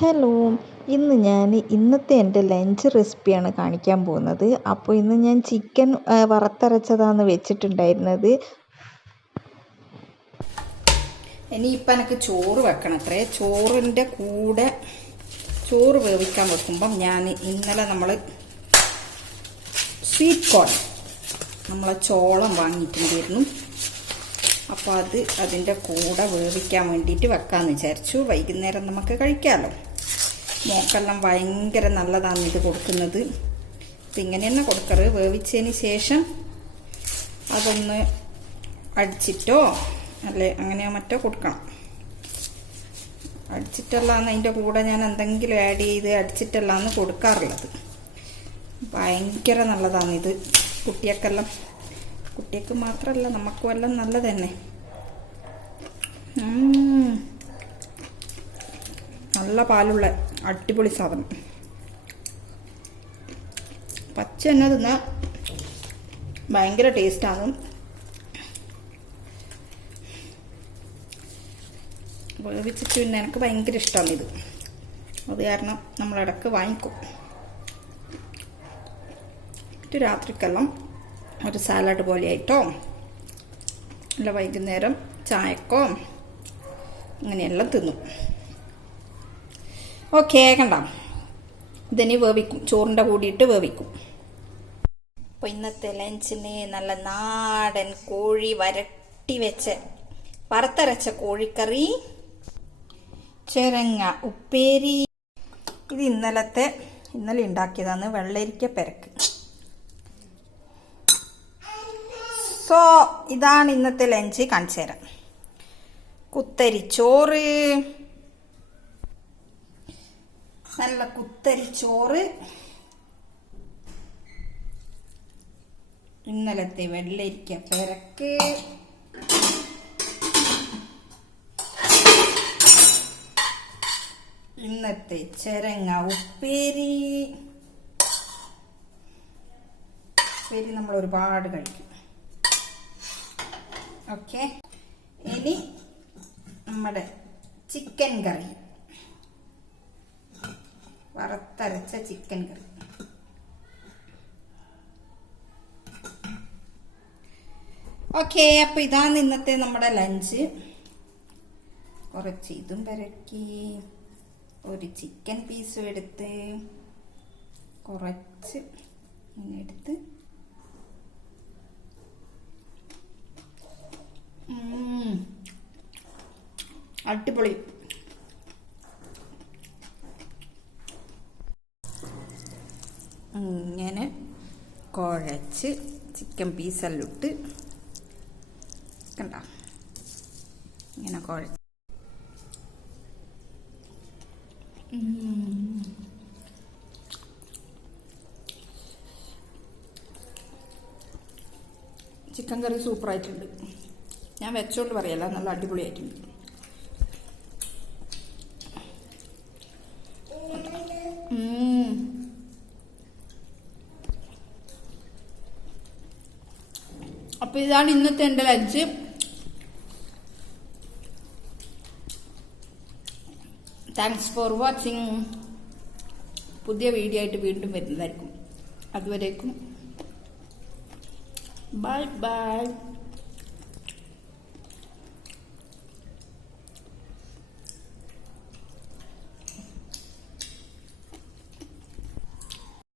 Hello ഇന്ന് ഞാൻ ഇന്നത്തെ എന്റെ ലഞ്ച് റെസിപ്പിയാണ് കാണിക്കാൻ പോകുന്നത്. അപ്പോൾ ഇന്ന് ഞാൻ ചിക്കൻ വറുത്തരച്ചതാണ് വെച്ചിട്ടുണ്ടായിരുന്നത്. ഇനിയിപ്പോൾ എനിക്ക് ചോറ് വെക്കണം അത്രേ ചോറിന്റെ കൂടെ ചോറ് വേവിക്കാൻ വെക്കുമ്പം ഞാൻ ഇന്നലെ നമ്മൾ സ്വീറ്റ് കോൺ നമ്മളെ ചോളം വാങ്ങിയിട്ടുണ്ടായിരുന്നു. അപ്പോൾ അത് അതിന്റെ കൂടെ വേവിക്കാൻ വേണ്ടിയിട്ട് വെക്കാമെന്ന് വിചാരിച്ചു. വൈകുന്നേരം നമുക്ക് കഴിക്കാമല്ലോ മോക്കെല്ലാം ഭയങ്കര നല്ലതാണ് ഇത് കൊടുക്കുന്നത്. ഇതിങ്ങനെ തന്നെ കൊടുക്കറ്? വേവിച്ചതിന് ശേഷം അതൊന്ന് അടിച്ചിട്ടോ അല്ലെ അങ്ങനെയോ മറ്റോ കൊടുക്കണം. അടിച്ചിട്ടല്ലാന്ന് അതിന്റെ കൂടെ ഞാൻ എന്തെങ്കിലും ആഡ് ചെയ്ത് അടിച്ചിട്ടല്ലാന്ന് കൊടുക്കാറുള്ളത്. ഭയങ്കര നല്ലതാണിത് കുട്ടിയൊക്കെല്ലാം കുട്ടിക്ക് മാത്രമല്ല നമുക്കും എല്ലാം നല്ലത് തന്നെ നല്ല പാലുള്ള അടിപൊളി സാധനം. പച്ച എണ്ണ തിന്നാൽ ഭയങ്കര ടേസ്റ്റാണ് വേവിച്ചിട്ട് പിന്നെ എനിക്ക് ഭയങ്കര ഇഷ്ടമാണ് ഇത്. അത് കാരണം നമ്മളിടക്ക് വാങ്ങിക്കും. മറ്റു രാത്രിക്കെല്ലാം ഒരു സാലഡ് പോലെയായിട്ടോ അല്ല വൈകുന്നേരം ചായക്കോ അങ്ങനെയെല്ലാം തിന്നും. ഓക്കെ കണ്ട? ഇതിന് വേവിക്കും. ചോറിന്റെ കൂടിയിട്ട് വേവിക്കും. അപ്പോൾ ഇന്നത്തെ ലഞ്ചിന് നല്ല നാടൻ കോഴി വരട്ടി വെച്ച് വറുത്തരച്ച കോഴിക്കറി ചിരങ്ങ ഉപ്പേരി. ഇത് ഇന്നലത്തെ ഇന്നലെ ഉണ്ടാക്കിയതാണ് വെള്ളരിക്ക പെരക്ക്. സോ ഇതാണ് ഇന്നത്തെ ലഞ്ച്. കാണിച്ചു തരാം. കുത്തരിച്ചോറ് നല്ല കുത്തരി ചോറ്. ഇന്നലത്തെ വെള്ളരിക്ക പെരക്ക്. ഇന്നത്തെ ചെരങ്ങ ഉപ്പേരി. ഉപ്പേരി നമ്മൾ ഒരുപാട് കഴിക്കും. ഓക്കെ. ഇനി നമ്മുടെ ചിക്കൻ കറി. വറുത്തരച്ച ചിക്കൻ കറി. ഓക്കെ അപ്പോൾ ഇതാണ് ഇന്നത്തെ നമ്മുടെ ലഞ്ച് കുറച്ച് ഇതും പെരക്കി ഒരു ചിക്കൻ പീസും എടുത്ത് കുറച്ച് എടുത്ത്. അടിപൊളി. ഇങ്ങനെ കുഴച്ച് ചിക്കൻ പീസെല്ലാം ഇട്ട് കണ്ട? ഇങ്ങനെ കുഴച്ച്. ചിക്കൻ കറി സൂപ്പറായിട്ടുണ്ട് ഞാൻ വെച്ചോണ്ട് പറയല്ല നല്ല അടിപൊളിയായിട്ടുണ്ട്. അപ്പോൾ ഇതാണ് ഇന്നത്തെ എന്റെ ലഞ്ച്. താങ്ക്സ് ഫോർ വാച്ചിങ് പുതിയ വീഡിയോ ആയിട്ട് വീണ്ടും വരുന്നതായിരിക്കും. അതുവരേക്കും. Bye bye